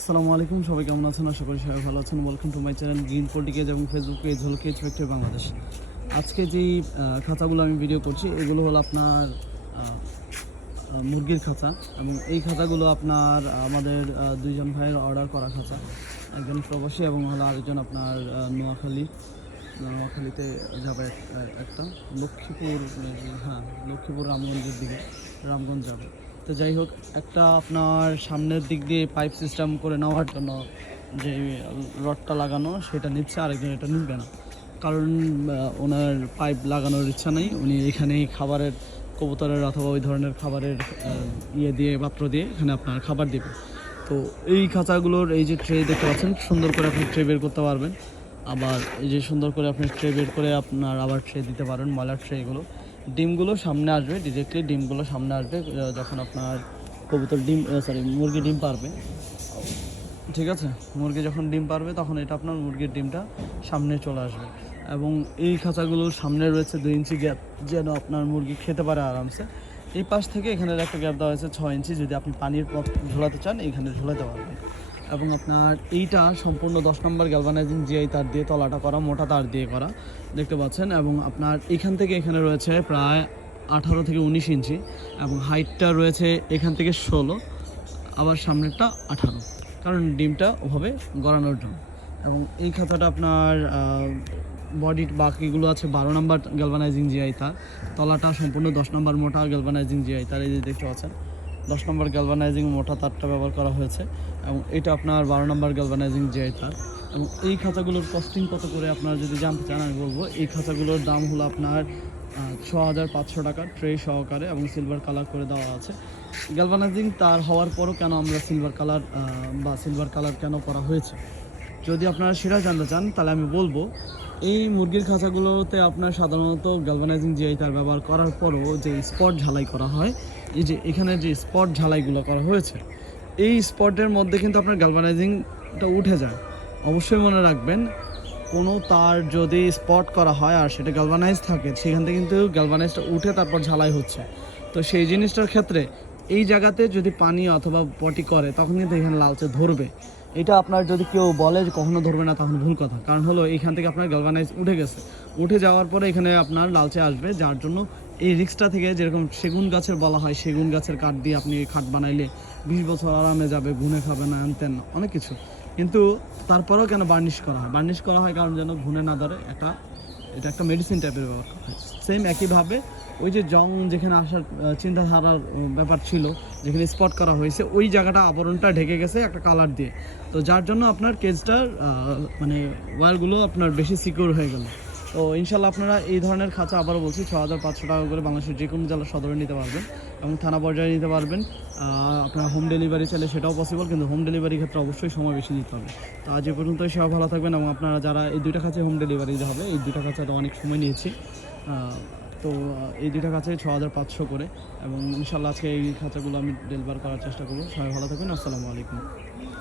আসসালামু আলাইকুম, সবাই কেমন আছেন? আশা করি সবাই ভালো আছেন। Welcome to my channel green poultry cage এবং ফেসবুক পেজ হল কেজ ফ্যাক্টরি বাংলাদেশ আজকে যেই খাঁচাগুলো আমি ভিডিও করছি, এগুলো হলো আপনার মুরগির খাঁচা এবং এই খাঁচাগুলো আপনার আমাদের দুইজন ভাইয়ের অর্ডার করা খাঁচা একজন প্রবাসী এবং হলো আরেকজন আপনার নোয়াখালী, নোয়াখালীতে যাবে একটা। লক্ষ্মীপুর হ্যাঁ লক্ষ্মীপুর রামগঞ্জের দিকে, রামগঞ্জ যাবে। তো যাই হোক, একটা আপনার সামনের দিক দিয়ে পাইপ সিস্টেম করে নেওয়ার জন্য যে রডটা লাগানো, সেটা নিচ্ছে, আরেকজন এটা নিবে না। কারণ ওনার পাইপ লাগানোর ইচ্ছা নেই। উনি এখানেই খাবারের কবুতরের অথবা ওই ধরনের খাবারের ইয়ে দিয়ে, পাত্র দিয়ে এখানে আপনার খাবার দিবে। তো এই খাঁচাগুলোর এই যে ট্রে দেখতে পাচ্ছেন, সুন্দর করে আপনি ট্রে বের করতে পারবেন। আবার এই যে সুন্দর করে আপনি ট্রে বের করে আপনার আবার ট্রে দিতে পারেন, ময়লার ট্রেগুলো ডিমগুলো সামনে আসবে ডিরেক্টলি ডিমগুলো সামনে আসবে যখন আপনার কবুতর ডিম সরি মুরগি ডিম পারবে। ঠিক আছে? মুরগি যখন ডিম পারবে, তখন এটা আপনার মুরগির ডিমটা সামনে চলে আসবে। এবং এই খাঁচাগুলোর সামনে রয়েছে দুই ইঞ্চি গ্যাপ যেন আপনার মুরগি খেতে পারে আরামসে। এই পাশ থেকে এখানে একটা গ্যাপ দেওয়া হয়েছে ছয় ইঞ্চি, যদি আপনি পানির পথ ঝোলাতে চান, এখানে ঝোলাতে পারবেন। এবং আপনার এইটা সম্পূর্ণ দশ নম্বর গ্যালভানাইজিং জিআই তার দিয়ে তলাটা করা, মোটা তার দিয়ে করা, দেখতে পাচ্ছেন। এবং আপনার এখান থেকে এখানে রয়েছে প্রায় আঠারো থেকে উনিশ ইঞ্চি এবং হাইটটা রয়েছে এখান থেকে ষোলো, আবার সামনেরটা আঠারো। কারণ ডিমটা ওভাবে গড়ানোর জন্য। এবং এই খাতাটা আপনার বডি বাকিগুলো আছে বারো নম্বর গ্যালভানাইজিং জিআই তার। তলাটা সম্পূর্ণ দশ নম্বর মোটা গ্যালভানাইজিং জিআই তার, এই যে দেখতে পাচ্ছেন। দশ নম্বর গ্যালভানাইজিং মোটা তারটা ব্যবহার করা হয়েছে এবং এটা আপনার বারো নম্বর গ্যালভানাইজিং জিআই তার। এবং এই খাঁচাগুলোর কস্টিং কত করে আপনার যদি জানতে চান, আমি বলব, এই খাঁচাগুলোর দাম হলো আপনার ছ হাজার পাঁচশো টাকা ট্রে সহকারে এবং সিলভার কালার করে দেওয়া আছে। গ্যালভানাইজিং তার হওয়ার পরও কেন আমরা সিলভার কালার বা সিলভার কালার কেন করা হয়েছে? যদি আপনারা সেটা জানতে চান, তাহলে আমি বলব, এই মুরগির খাঁচাগুলোতে আপনার সাধারণত গ্যালভানাইজিং জিআই তার ব্যবহার করার পরও যে স্পট ঝালাই করা হয়, এই যে এখানে যে স্পট ঝালাইগুলো করা হয়েছে, এই স্পটের মধ্যে কিন্তু আপনার গ্যালভানাইজিংটা উঠে যায়। অবশ্যই মনে রাখবেন, কোনো তার যদি স্পট করা হয় আর সেটা গ্যালভানাইজ থাকে, সেখান থেকে কিন্তু গ্যালভানাইজটা উঠে তারপর ঝালাই হচ্ছে। তো সেই জিনিসটার ক্ষেত্রে এই জায়গাতে যদি পানি অথবা পটি করে, তখন কিন্তু এখানে লালচে ধরবে। এটা আপনার যদি কেউ বলে যে কখনো ধরবে না তখন ভুল কথা। কারণ হলো, এখান থেকে আপনার গ্যালভানাইজ উঠে গেছে। উঠে যাওয়ার পরে এখানে আপনার লালচে আসবে, যার জন্য এই রিক্সটা থেকে যেরকম সেগুন গাছের বলা হয়, সেগুন গাছের কাঠ দিয়ে আপনি খাট বানাইলে বিশ বছর আরামে যাবে, ঘুনে খাবে না আনতেন অনেক কিছু। কিন্তু তারপরেও কেন বার্নিশ করা হয়? বার্নিশ করা হয় কারণ যেন ঘুনে না ধরে, একটা এটা একটা মেডিসিন টাইপের ব্যাপার সেম একইভাবে ওই যে জং যেখানে আসার চিন্তাধারার ব্যাপার ছিল, যেখানে স্পট করা হয়েছে, ওই জায়গাটা আবরণটা ঢেকে গেছে একটা কালার দিয়ে। তো যার জন্য আপনার কেজটার মানে ওয়ারগুলো আপনার বেশি সিকিউর হয়ে গেল। তো ইনশাল্লাহ আপনারা এই ধরনের খাঁচা আবারও বলছি ছ হাজার পাঁচশো টাকা করে বাংলাদেশের যে কোনো জেলার সদরে নিতে পারবেন এবং থানা পর্যায়ে নিতে পারবেন। আপনারা হোম ডেলিভারি চাইলে সেটাও পসিবল কিন্তু হোম ডেলিভারির ক্ষেত্রে অবশ্যই সময় বেশি নিতে হবে। তো আজ এ পর্যন্ত সবাই ভালো থাকবেন এবং আপনারা যারা এই দুইটা খাঁচে হোম ডেলিভারি দিতে হবে, এই দুইটা খাঁচাটা অনেক সময় নিয়েছি। তো এই দুইটা খাঁচায় ছ হাজার পাঁচশো করে এবং ইনশাল্লাহ আজকে এই খাঁচাগুলো আমি ডেলিভার করার চেষ্টা করব। সবাই ভালো থাকবেন, আসসালামু আলাইকুম।